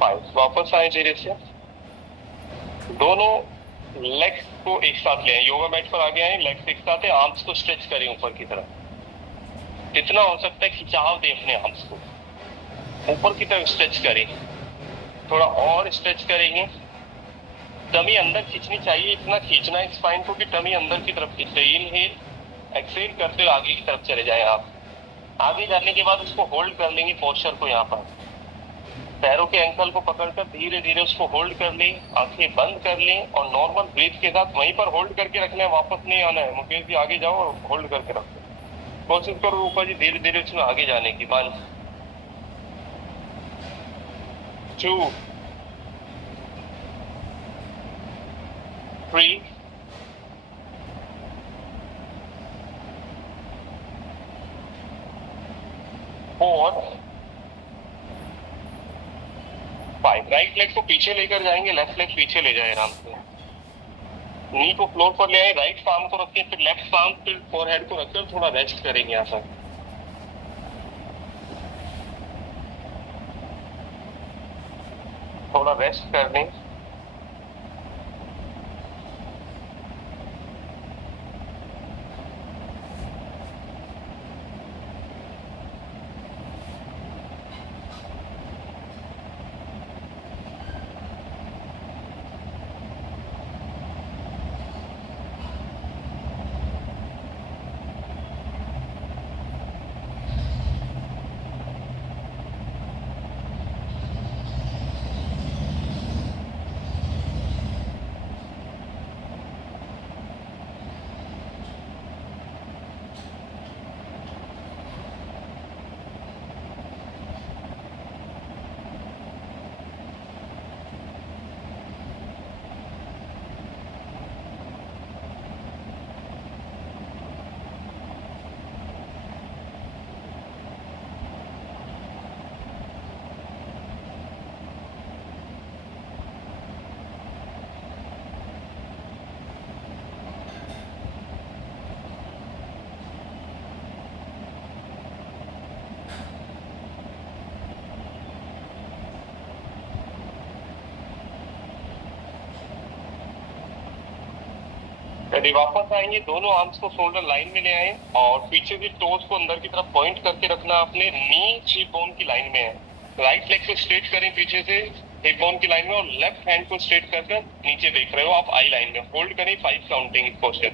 5, वापस आए धीरे से, दोनों लेग्स को एक साथ ले आए, योगा मैट पर आगे आए, लेग्स एक साथ है, आर्म्स को स्ट्रेच करें ऊपर की तरफ, जितना हो सकता है खिंचाव दें अपने आर्म्स को, ऊपर की तरफ स्ट्रेच करें, थोड़ा और स्ट्रेच करेंगे, टमी अंदर खींचनी चाहिए, इतना खींचना है स्पाइन को कि टमी अंदर की तरफ खींचे। इनहेल एक्सहेल करते हुए आगे की तरफ चले जाएं आप। आगे जाने के बाद उसको होल्ड कर लेंगे पोस्चर को, यहाँ पर पैरों के एंकल को पकड़कर धीरे धीरे उसको होल्ड कर लें, आंखें बंद कर लें और नॉर्मल ब्रीथ के साथ वहीं पर होल्ड करके रखना है, वापस नहीं आना है। मुकेश जी आगे जाओ और होल्ड करके रखो। कोशिश करो ऊपर जी धीरे धीरे उसमें आगे जाने की। 1 2 3 4 5। राइट लेग को पीछे लेकर जाएंगे, लेफ्ट लेग पीछे ले जाए आराम से। नी को फ्लोर पर ले आए, राइट पाम को रखें, फिर लेफ्ट पाम, फिर फोरहेड को रखकर थोड़ा रेस्ट करेंगे यहाँ पर। थोड़ा रेस्ट कर लें। यदि वापस आएंगे, दोनों आर्म्स को शोल्डर लाइन में ले आए और पीछे से टोज को अंदर की तरफ पॉइंट करके रखना। अपने नी हिप बोन की लाइन में है। राइट लेग को स्ट्रेट करें पीछे से हिप बोन की लाइन में और लेफ्ट हैंड को स्ट्रेट कर नीचे देख रहे हो आप आई लाइन में। होल्ड करें 5 काउंटिंग इस पोस्चर।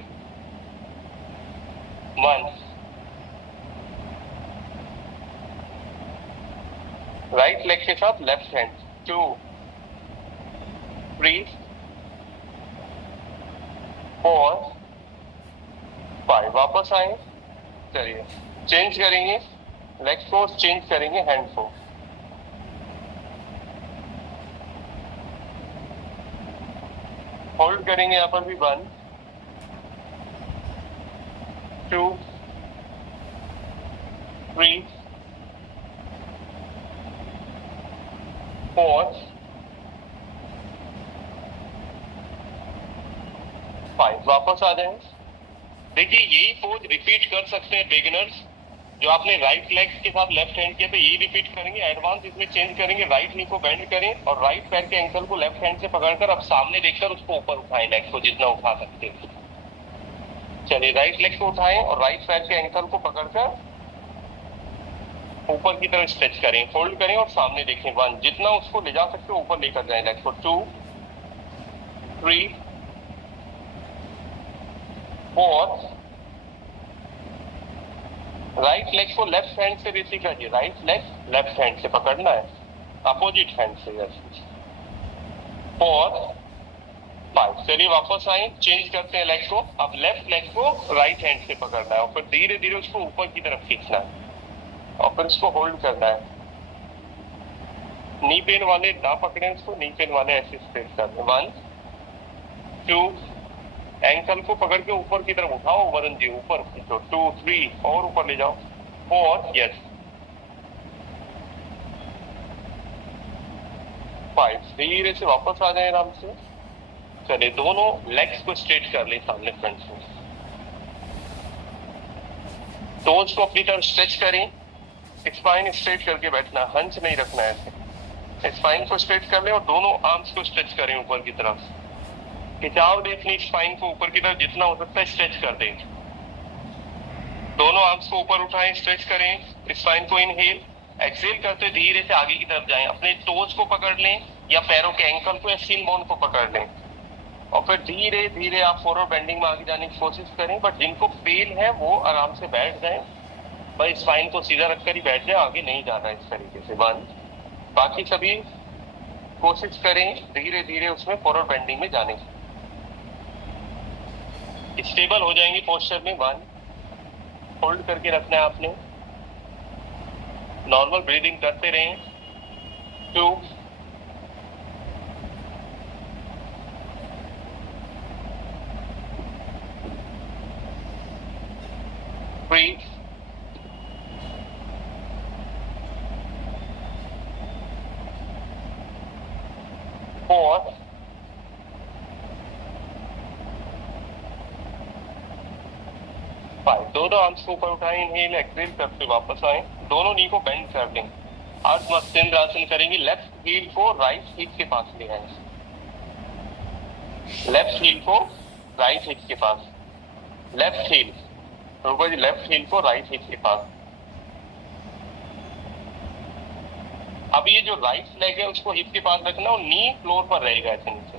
1 राइट लेग के साथ लेफ्ट हैंड। 2 3 4 5। वापस आए, चलिए चेंज करेंगे, लेग को चेंज करेंगे हैंड को। होल्ड करेंगे यहाँ पर भी। 1 2 3 4 5। वापस आ जाएं। देखिए यही पोज रिपीट कर सकते हैं बिगिनर्स, जो आपने राइट लेग के साथ लेफ्ट हैंड किया था यही रिपीट करेंगे। एडवांस इसमें चेंज करेंगे, राइट नी को बेंड करें और राइट पैर के एंकल को लेफ्ट हैंड से पकड़कर अब सामने देखकर उसको ऊपर उठाएं, लेग को जितना उठा सकते हैं। चलिए राइट लेग को उठाएं और राइट पैर के एंकल को पकड़कर ऊपर की तरफ स्ट्रेच करें, फोल्ड करें और सामने देखें। 1 जितना उसको ले जा सकते हो ऊपर लेकर जाएं लेग को। 2 3 4। राइट लेग को लेफ्ट हैंड से रिसीव कीजिए, राइट लेग लेफ्ट हैंड से पकड़ना है, अपोजिट हैंड से। 4 5। चलिए वापस आए, चेंज करते हैं लेग को। अब लेफ्ट लेग को राइट हैंड से पकड़ना है और फिर धीरे धीरे उसको ऊपर की तरफ खींचना है और फिर उसको होल्ड करना है। नी पेन वाले ना पकड़े उसको, नी पेन वाले ऐसे स्ट्रेट कर दें। 1 2 एंकल को पकड़ के ऊपर की तरफ उठाओ, वरुण जी ऊपर खींचो। 2 3 और ऊपर ले जाओ। 4 यस 5। धीरे से वापस आ जाए आराम से। चलिए दोनों लेग्स को स्ट्रेट कर ले सामने फ्रंट से। टोज को अपनी तरफ स्ट्रेच करें, स्पाइन स्ट्रेट करके बैठना, हंच नहीं रखना है ऐसे। स्पाइन को स्ट्रेट कर ले और दोनों आर्म्स को स्ट्रेच करें ऊपर की तरफ। खिंचाव देखनी स्पाइन को ऊपर की तरफ, जितना हो सकता है स्ट्रेच कर दें। दोनों आर्म्स को ऊपर उठाएं, स्ट्रेच करें, स्पाइन को इनहेल एक्सहेल करते धीरे से आगे की तरफ जाएं। अपने टोज को पकड़ लें या पैरों के एंकल को या शिन बोन को पकड़ लें। और फिर धीरे धीरे आप फॉरवर्ड बेंडिंग में आगे जाने की कोशिश करें, बट जिनको पेन है वो आराम से बैठ जाएं, भाई स्पाइन को सीधा रखकर ही बैठ जाए, आगे नहीं जाना इस तरीके से। वन, बाकी सभी कोशिश करें धीरे धीरे उसमें फॉरवर्ड बेंडिंग में जाने की। स्टेबल हो जाएंगे पोस्चर में। वन, होल्ड करके रखना है आपने, नॉर्मल ब्रीदिंग करते रहें। Two, three, four, five. दोनों आर्म्स को ऊपर उठाएं, इनहेल एक्सहेल करते वापस आए, दोनों नी को बेंड कर लें। अर्ध मत्स्य आसन करेंगे, लेफ्ट हील को राइट हिप के पास ले आए, लेफ्ट हील को राइट हिप के पास, लेफ्ट हील, रुको जी, लेफ्ट हील को राइट हिप के पास। अब ये जो राइट लेग है उसको हिप के पास रखना और नी फ्लोर पर रहेगा ऐसे नीचे।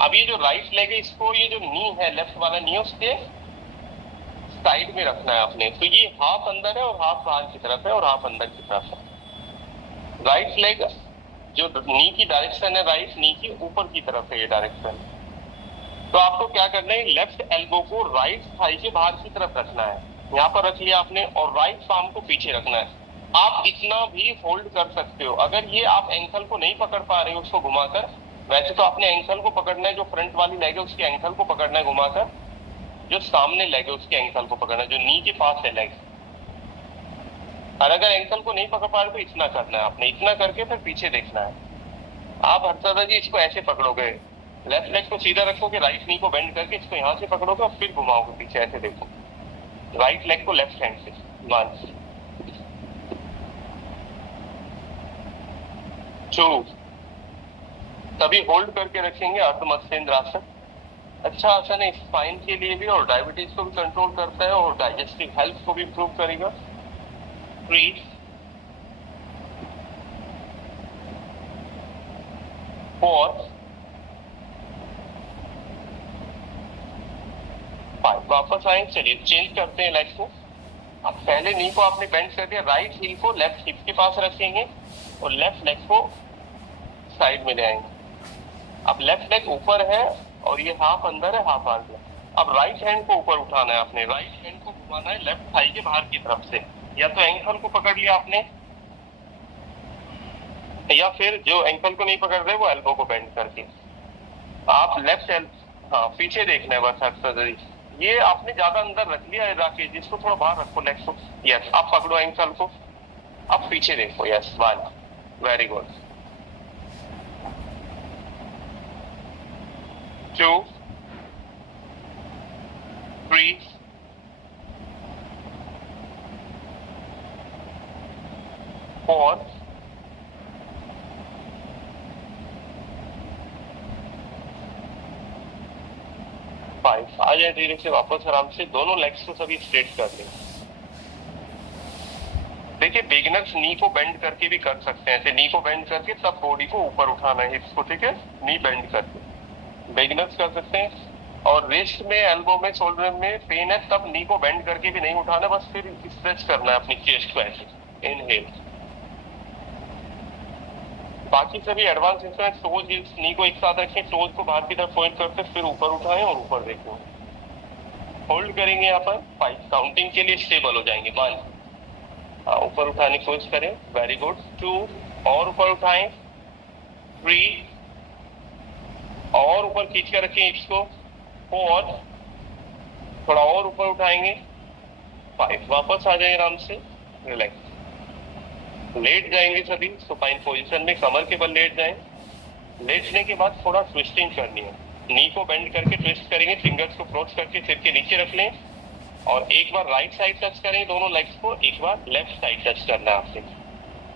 अब ये जो राइट लेग है इसको, ये जो नी है लेफ्ट वाला नी, उसके साइड में रखना है आपने। तो ये हाफ अंदर है और हाफ बाहर की तरफ है और हाफ अंदर की तरफ है। राइट लेग जो नी की डायरेक्शन है, राइट नी की ऊपर की तरफ है ये डायरेक्शन। तो आपको क्या करना है, लेफ्ट एल्बो को राइट थाई के बाहर की तरफ रखना है, यहाँ पर रख लिया आपने, और राइट पाम को पीछे रखना है। आप इतना भी होल्ड कर सकते हो। अगर ये आप एंकल को नहीं पकड़ पा रहे हो उसको घुमाकर, वैसे तो आपने एंकल को पकड़ना है, जो फ्रंट वाली लेग है उसके एंकल को पकड़ना है घुमाकर, जो सामने लेग है उसके एंकल को पकड़ना है, जो नी के पास है लेग। और अगर एंकल को नहीं पकड़ पा रहे तो इतना करना है आपने, इतना करके फिर पीछे देखना है। आप हर्षदा जी इसको ऐसे पकड़ोगे, लेफ्ट लेग को सीधा रखोगे, राइट नी को बेंड करके इसको यहाँ से पकड़ोगे और फिर घुमाओगे पीछे, ऐसे देखो, राइट लेग को लेफ्ट हैंड से। वन, टू, तभी होल्ड करके रखेंगे अर्ध मत्स्य आसन। अच्छा आसन है स्पाइन के लिए भी, और डायबिटीज को भी कंट्रोल करता है और डाइजेस्टिव हेल्थ को भी इंप्रूव करेगा। Three, four, five. वापस आए, चलिए चेंज करते हैं लेग को। अब पहले नी को आपने बेंड कर दिया, राइट हील को लेफ्ट हिप के पास रखेंगे और लेफ्ट लेग को साइड में ले आएंगे। अब लेफ्ट लेग ऊपर है और ये हाफ अंदर है, हाफ आ गया। अब राइट हैंड को ऊपर उठाना है आपने, राइट हैंड को घुमाना है लेफ्ट थाई के बाहर की तरफ से, या तो एंकल को पकड़ लिया आपने, या फिर जो एंकल को नहीं पकड़ रहे वो एल्बो को बेंड करके आप लेफ्ट हाँ पीछे देखना है बस। अक्सर ये आपने ज्यादा अंदर रख लिया है राकेश, जिसको थोड़ा बाहर रखो लेग को। यस, आप पकड़ो एंकल को, अब पीछे देखो। Yes, one, very good. Two, three, four, five. आ जाए धीरे से वापस आराम से, दोनों लेग्स को सभी स्ट्रेट कर लें। देखिए बिगिनर्स नी को बेंड करके भी कर सकते हैं, ऐसे नी को बेंड करके तब बॉडी को ऊपर उठाना है हिप्स को, ठीक है, नी बेंड करके बिगिनर्स कर सकते हैं। और रिस्ट में, एल्बो में, शोल्डर में पेन है तब नी को बेंड करके भी नहीं उठाना, बस फिर स्ट्रेच करना है अपनी चेस्ट को ऐसे, इनहेल। बाकी सभी एडवांस इंस्ट्रूमेंट, टोज हिल्स, नी को एक साथ रखें, टोज को बाहर की तरफ पॉइंट करते फिर ऊपर उठाएं और ऊपर देखें। होल्ड करेंगे यहाँ पर 5 काउंटिंग के लिए, स्टेबल हो जाएंगे। 1, ऊपर उठाने की कोशिश करें, वेरी गुड। 2, और ऊपर उठाएं। 3, और ऊपर खींच कर रखें हिप्स को। 4, थोड़ा और ऊपर उठाएंगे। 5, वापस आ जाए आराम से, रिलैक्स। लेट जाएंगे सभी सुपाइन पोजीशन में, कमर के बल लेट जाएं। लेटने के बाद थोड़ा ट्विस्टिंग करनी है, नी को बेंड करके ट्विस्ट करेंगे, फिंगर्स को क्रॉस करके सिर के नीचे रख लें, और एक बार राइट साइड टच करें दोनों लेग्स को, एक बार लेफ्ट साइड टच करना है आपसे।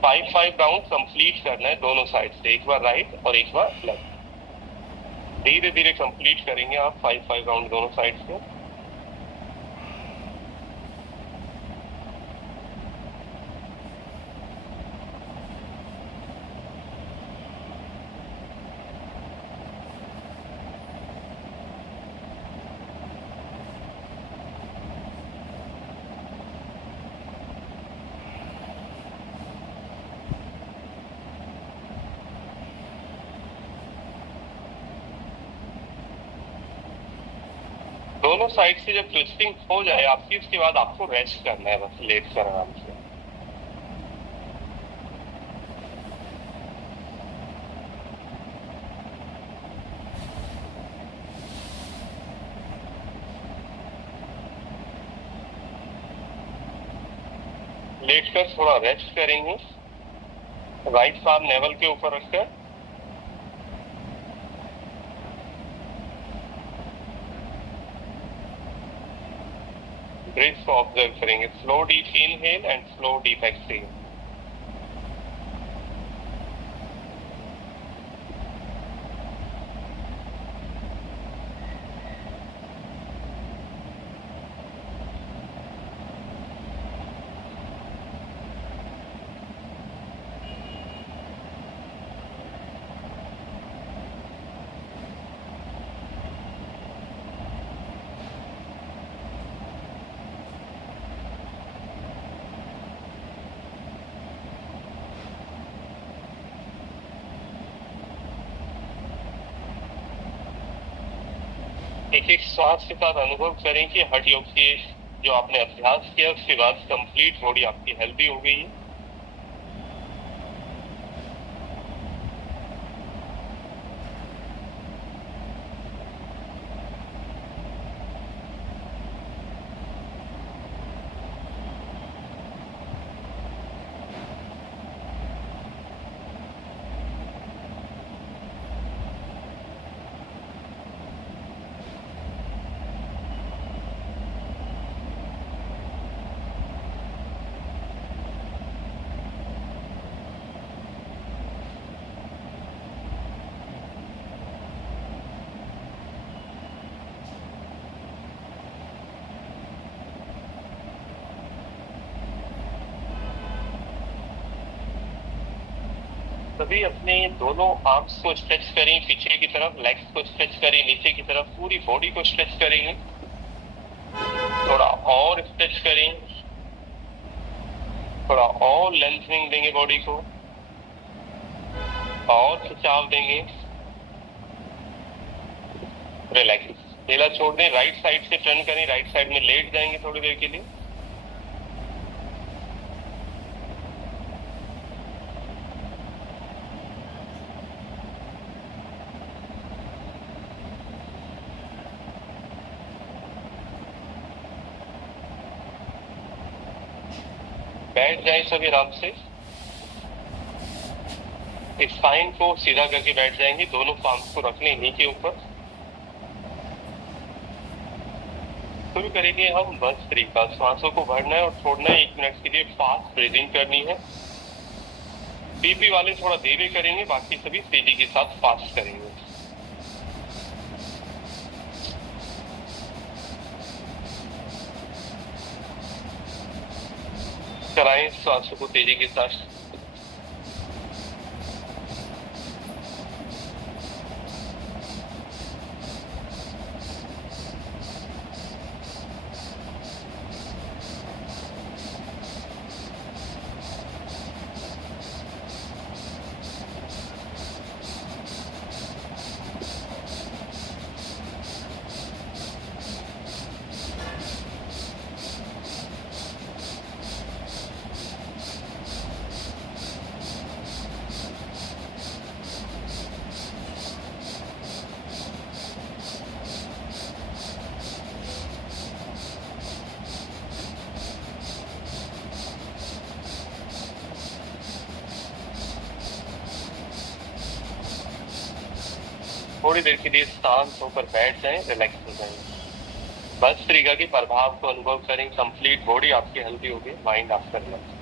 5 राउंड कंप्लीट करना है दोनों साइड से, एक बार राइट और एक बार लेफ्ट। धीरे धीरे कंप्लीट करेंगे आप 5 राउंड दोनों साइड से। दोनों साइड से जब ट्विस्टिंग हो जाए आपकी, उसके बाद आपको रेस्ट करना है बस लेट कर आराम से। लेट कर थोड़ा रेस्ट करेंगे, राइट पाम नेवल के ऊपर रखकर ब्रीथ को ऑब्जर्व करेंगे। Slow deep inhale and slow deep exhale. एक एक श्वास के साथ अनुभव करें कि हठ योग की जो आपने अभ्यास किया उसके बाद कंप्लीट बॉडी आपकी हेल्दी हो गई है। तभी अपने दोनों आर्म्स को स्ट्रेच करें पीछे की तरफ, लेग्स को स्ट्रेच करें नीचे की तरफ, पूरी बॉडी को स्ट्रेच करेंगे। थोड़ा और स्ट्रेच करें, थोड़ा और लेंथनिंग देंगे बॉडी को, और खिंचाव देंगे। रिलैक्स, ढीला छोड़ दें, राइट साइड से टर्न करें, राइट साइड में लेट जाएंगे थोड़ी देर के लिए। बैठ जाए सभी आराम से, स्पाइन को सीधा करके बैठ जाएंगे, दोनों पाम्स को रख लें नी के ऊपर। शुरू करेंगे हम बस तरीका, सांसों को भरना है और छोड़ना है। 1 मिनट के लिए फास्ट ब्रीदिंग करनी है। बीपी वाले थोड़ा धीरे करेंगे, बाकी सभी तेजी के साथ फास्ट करेंगे। कराएं सांसों को तेजी के साथ। थोड़ी देर के लिए शांत होकर बैठ जाएं, रिलैक्स हो जाएं। भस्त्रिका के प्रभाव को अनुभव करें। कंप्लीट बॉडी आपकी हेल्दी होगी, माइंड आपका रिलैक्स।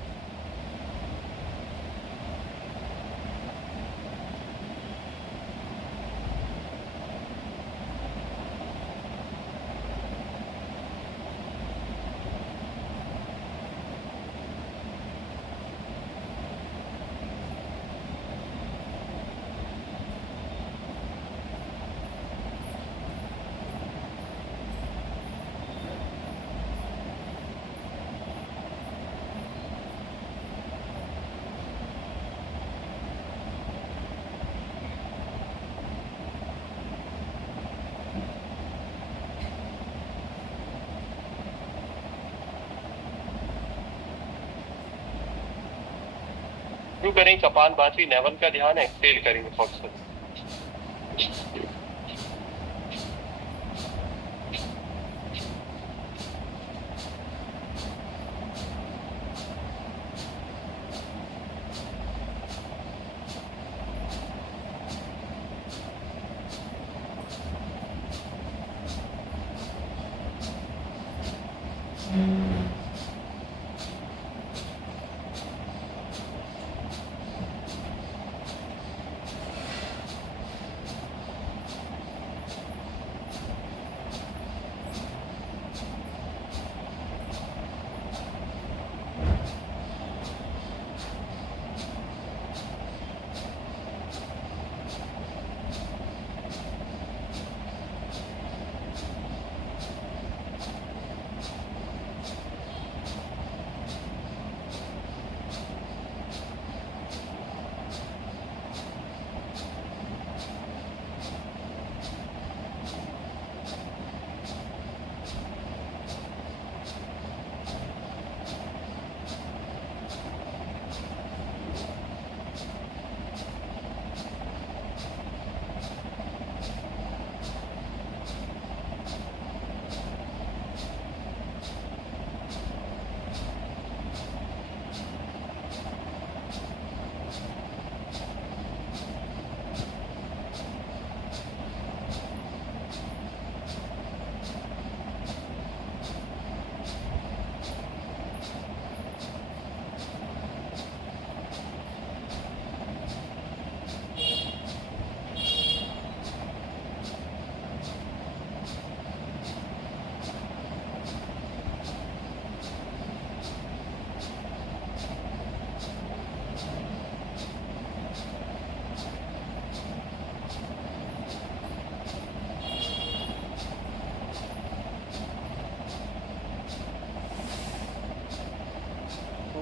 शुरू करें कपालभाति, नेवल का ध्यान, एक्सहेल करेंगे फोर्सफुली।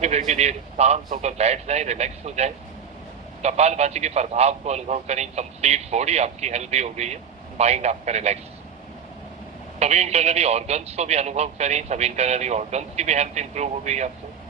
देखिए शांत होकर बैठ जाए, रिलैक्स हो जाए, कपालभाति के प्रभाव को अनुभव करें। कंप्लीट बॉडी आपकी हेल्दी हो गई है, माइंड आपका रिलैक्स। सभी इंटरनली ऑर्गन्स को भी अनुभव करें, सभी इंटरनली ऑर्गन्स की भी हेल्थ इंप्रूव हो गई आपको।